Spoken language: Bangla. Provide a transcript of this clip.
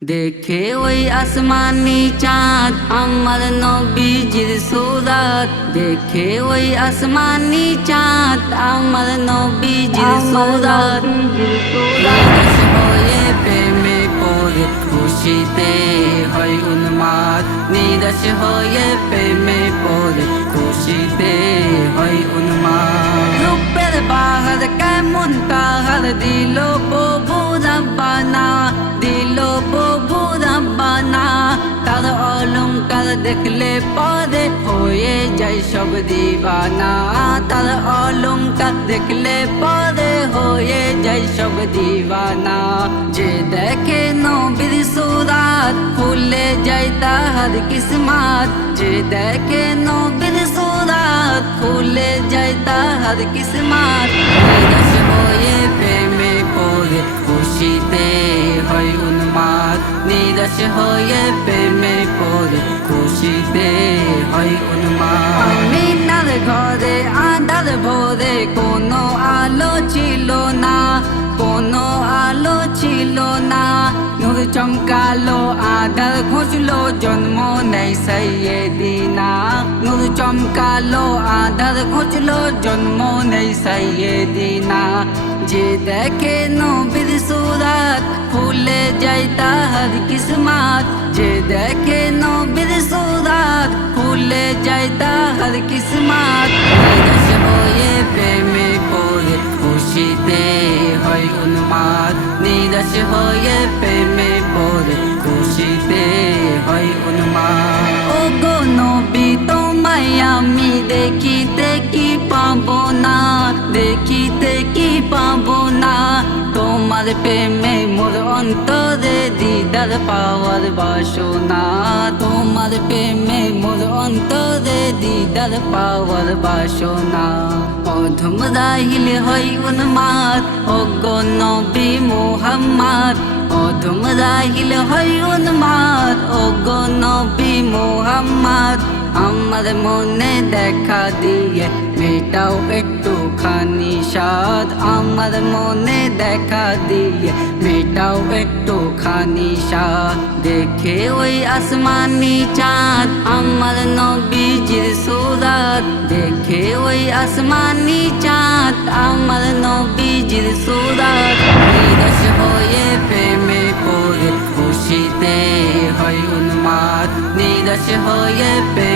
দেখে ওই আসমানি চাঁদ আমার নবীজির সুরাত। দেখে ওই আসমানি চাঁদ আমার নবীজির সুরাত। নিরাশ হয়ে প্রেমে পড়ে খুশিতে হয় উন্মাদ। নিরাশ হয়ে প্রেমে পড়ে খুশিতে হয় উন্মাদ। রূপের বাহার কেমন তাহার দিল প্রভু রব্বানা, দিল প্রভু রব্বানা। তার অলংকার দেখলে পরে হয়ে যায় সব দিবানা। তার অলংকার দেখলে পরে হয়ে যায় সব দিবানা। যে দেখে নবীর সুরাত খুলে যায় তাহার কিসমত। যে দেখে নবীর সুরাত খুলে যায় তাহার কিসমত। নিরাশ হয়ে প্রেমে পড়ে খুশিতে হয় উন্মাদ। নিরাশ হয়ে প্রেমে পড়ে খুশিতে হয় উন্মাদ। আমিনার ঘরে আঁধার ভরে কোনো আলো ছিল না, কোনো আলো ছিল না। নূর চমকালো আঁধার ঘুচলো জন্ম নেই সাইয়েদিনা। নূর চমকালো আঁধার ঘুচলো জন্ম নেই সাইয়েদিনা। যে দেখে নবীর সুরাত খুলে যায় তাহার কিসমত। যে দেখে নবীর সুরাত খুলে যায় তাহার কিসমত। নিরাশ হয়ে প্রেমে পড়ে খুশিতে হয় উন্মাদ। নিরাশ হয়ে প্রেমে পড়ে খুশিতে হয় উন্মাদ। ও গো নবী তোমায় আমি দেখিতে কি পাবো না, দেখিতে কি পাবো না। তোমার প্রেমে মোর অন্তরে দিদার পাওয়ার বাসনা। তোমার প্রেমে মোর অন্তরে দিদার পাওয়ার বাসনা। অধম রাহিল হয় উন্মাদ ও গো নবী মুহাম্মদ। অধম রাহিল হয় উন্মাদ ও গো নবী মুহাম্মদ। আমার মনে দেখা দিয়ে মেটাও একটুখানি সাদ। আমার মনে দেখা দিয়ে মেটাও একটুখানি সাদ। দেখে ওই আসমানি চাঁদ আমার নবীজির সুরাত। দেখে ওই আসমানি চাঁদ আমার নবীজির সুরাত। নিরাশ হয়ে প্রেমে পড়ে খুশিতে হয় উন্মাদ। নিরাশ হয়ে